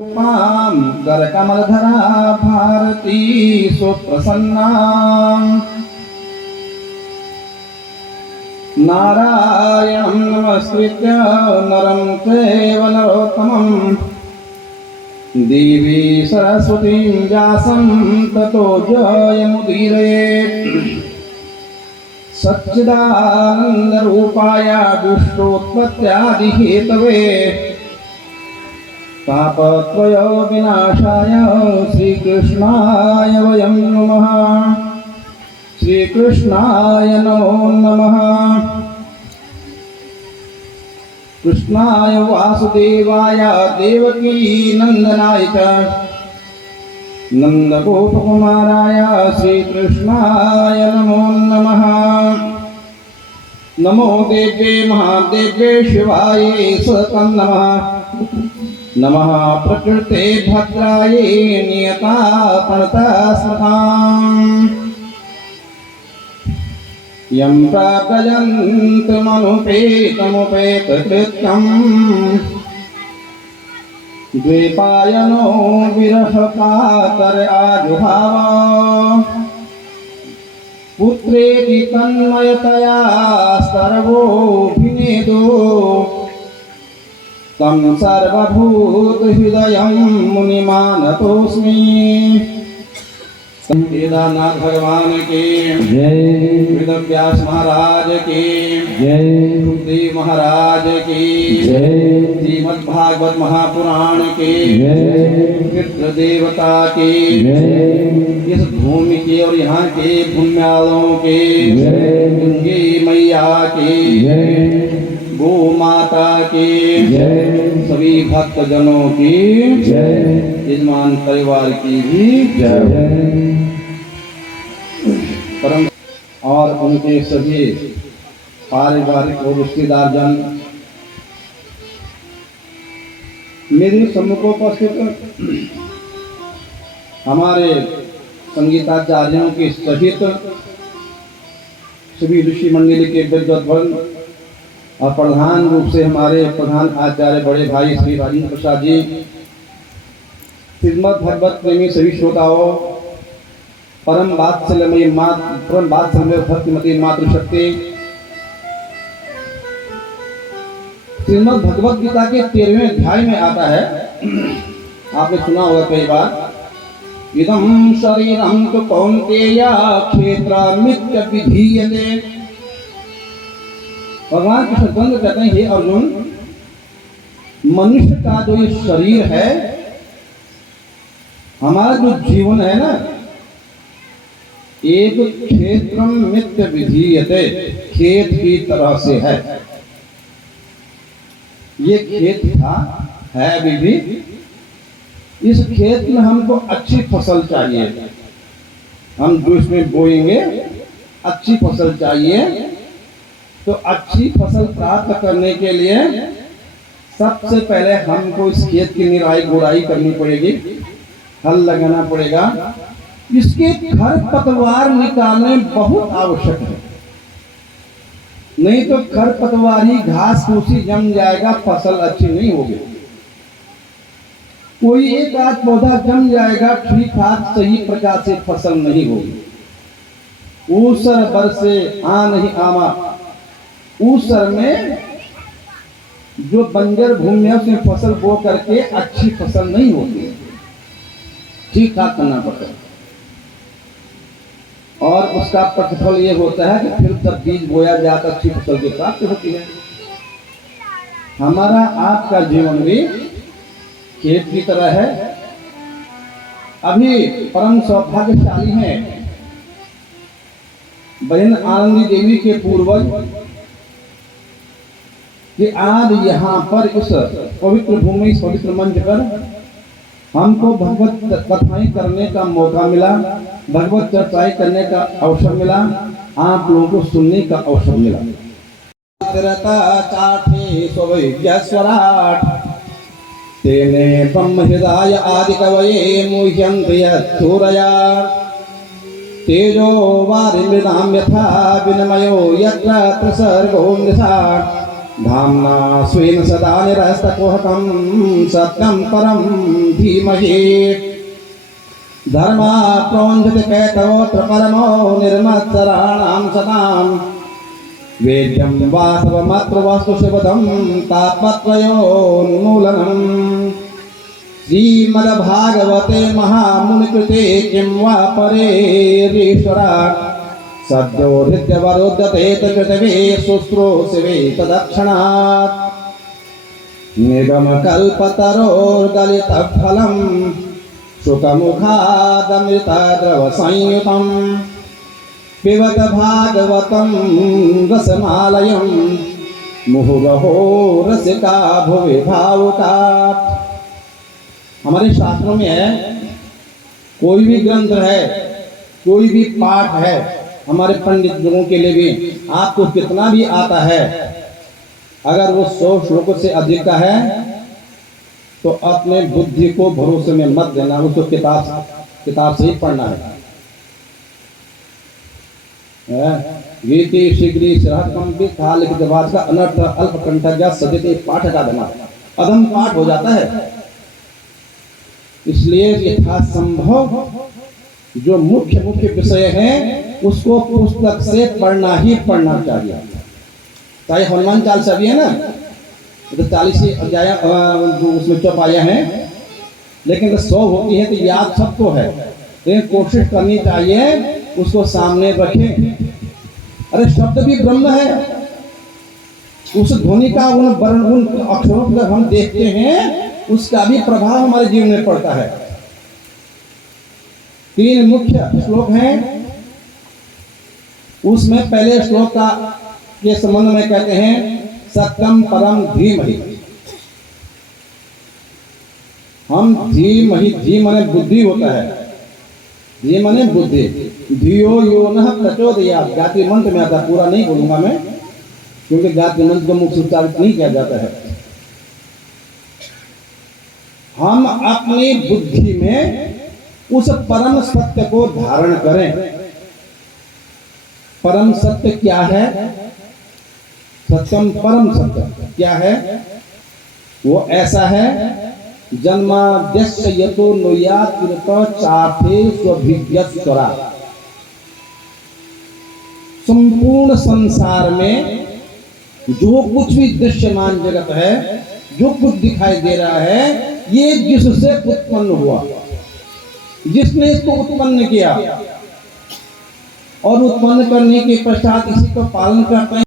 मां करकमलधरा भारती सुप्रसन्ना नारायणं नमस्कृत्य नरं चैव नरोत्तमं देवी सरस्वतीं व्यासं ततो जयमुदीरयेत् सच्चिदानन्दरूपाय विश्वोत्पत्त्यादिहेतवे तापत्रय विनाशाय श्रीकृष्णाय वयं नमः। श्रीकृष्णाय नमो नमः। कृष्णाय वासुदेवाय देवकी नंदनाय च नंदगोपकुमाराय श्रीकृष्णाय नमो नमः। नमो देव्ये महादेव्ये शिवाय सतं नमः। नमः प्रकृते भद्रायै नियता प्रणतस्मताम् यं प्राप्ययन्तमनुपेतमुपेतकृत्यम् द्वैपायनो विरहकातर आजुहाव पुत्रेति तन्मयतया सर्वोऽभिनेदो तं सर्वभूतहृदयं मुनिमानतोऽस्मि। केदारनाथ भगवान के जय, वेदव्यास महाराज के जय, सुखदेव महाराज की जय, श्रीमद्भागवत महापुराण के जय, पितृ देवता के जय, इस भूमि के और यहाँ के पुण्यालों के जय, गंगे मैया के जय, गो माता की जय, सभी भक्त जनों की जय, यजमान परिवार की भी जय। परम और उनके सभी पारिवारिक और रिश्तेदार जन मेरे सम्मुखोपस्थित हमारे संगीताचार्यों के सहित सभी ऋषि मंडली के विद्वद्वर्ण और प्रधान रूप से हमारे प्रधान आचार्य बड़े भाई श्री राजेंद्र प्रसाद जी, श्रीमद् भगवत प्रेमी सभी श्रोताओं, परम वात्सल्यमयी भक्तिमती मातृशक्ति, श्रीमद् भगवत गीता के 13वें अध्याय में आता है, आपने सुना होगा कई बार, इदं शरीरं तु कौन्तेय क्षेत्रमित्य विधीयते। भगवान कृष्ण कहते हैं, हे अर्जुन, मनुष्य का जो ये शरीर है, हमारा जो जीवन है ना, एक क्षेत्रम मित्य विधीयते, खेत की तरह से है। ये खेत था, है अभी भी। इस खेत में हमको अच्छी फसल चाहिए, हम जो इसमें बोएंगे अच्छी फसल चाहिए। तो अच्छी फसल प्राप्त करने के लिए सबसे पहले हमको इस खेत की निराई गुड़ाई करनी पड़ेगी, हल लगाना पड़ेगा। इसके खरपतवार निकालने बहुत आवश्यक है, नहीं तो खरपतवारी घास फूसी जम जाएगा, फसल अच्छी नहीं होगी। कोई एक आध पौधा जम जाएगा, ठीक ठाक सही प्रकार से फसल नहीं होगी। ऊसर बरसे आ नहीं आमा, ऊसर में जो बंजर भूमि है उसमें फसल बो करके अच्छी फसल नहीं होती, ठीक ठाक करना पड़ता है। और उसका प्रतिफल ये होता है कि फिर जब बीज बोया जाता अच्छी फसल की प्राप्ति होती है। हमारा आपका जीवन भी खेत की तरह है। अभी परम सौभाग्यशाली हैं बहन आनंदी देवी के पूर्वज कि आज यहाँ पर इस पवित्र भूमि, इस पवित्र मंच पर हमको भगवत कथाएं करने का मौका मिला, भगवत चर्चाएं करने का अवसर मिला, आप लोगों को सुनने का अवसर मिला। तेने ब्रह्म हृदय आदि कवये मुह्यन्ति यत्सूरया तेजो वारिमृदां यथा विनिमयो यत्र त्रिसर्गो मृषा धाम्ना स्वेन सदा निरस्तकुहकं सत्यं परं धीमहि धर्मा प्रोञ्जति कैतवोऽत्र परमो निर्मत्सराणां सताम् वेद्यं वासवमत्र शिवदं तापत्रयोन्मूलनम् श्रीमद्भागवते महामुनिकृते किं वा परेरीश्वरा सद्यो हृद्यवरुध्यते तकृतवे शुश्रूषवे तदक्षणात् निगमकल्पतरोर्गलितफलं शुकमुखादमृतद्रवसंयुतं पिबत भागवतं रसमालयं मुहुरहो रसिका भुवि भावुकात्। हमारे शास्त्रों में है, कोई भी ग्रंथ है, कोई भी पाठ है, हमारे पंडित लोगों के लिए भी आपको कितना भी आता है, अगर वो 100 श्लोकों से अधिक का है तो अपने बुद्धि को भरोसे में मत देना, उसको किताब से ही पढ़ना है। गीति शीघ्री श्रहकंपी लिखित वाच का अनर्थ अल्पकंठज्ञ सदिते पाठ का देना अधम पाठ हो जाता है। इसलिए यथासंभव जो मुख्य विषय है उसको पुस्तक से पढ़ना ही पढ़ना चाहिए। चाहे हनुमान चालीसा भी है ना, तो 40 अध्याय उसमें चौपाया है, लेकिन 100 होती है तो याद सबको है, लेकिन कोशिश करनी चाहिए उसको सामने रखें। अरे शब्द भी ब्रह्म है, उस ध्वनि का उन अक्षरों को हम देखते हैं, उसका भी प्रभाव हमारे जीवन में पड़ता है। 3 मुख्य श्लोक हैं, उसमें पहले श्लोक का के संबंध में कहते हैं सत्यम परम धीमहि। हम धीमहि, धी माने बुद्धि होता है, धी माने बुद्धि, धियो यो नः प्रचोदयात्। गायत्री मंत्र में आता, पूरा नहीं बोलूंगा मैं क्योंकि गायत्री मंत्र को मुख से उच्चारित नहीं किया जाता है। हम अपनी बुद्धि में उस परम सत्य को धारण करें। परम सत्य क्या है? सत्यम परम सत्य क्या है? वो ऐसा है, जन्माद्यस्य यतो नुयातिरत चार्थे स्वभिज्ञस्वरा। संपूर्ण संसार में जो कुछ भी दृश्यमान जगत है, जो कुछ दिखाई दे रहा है, ये जिससे उत्पन्न हुआ, जिसने इसको उत्पन्न किया और उत्पन्न करने के पश्चात इसी का पालन करते हैं।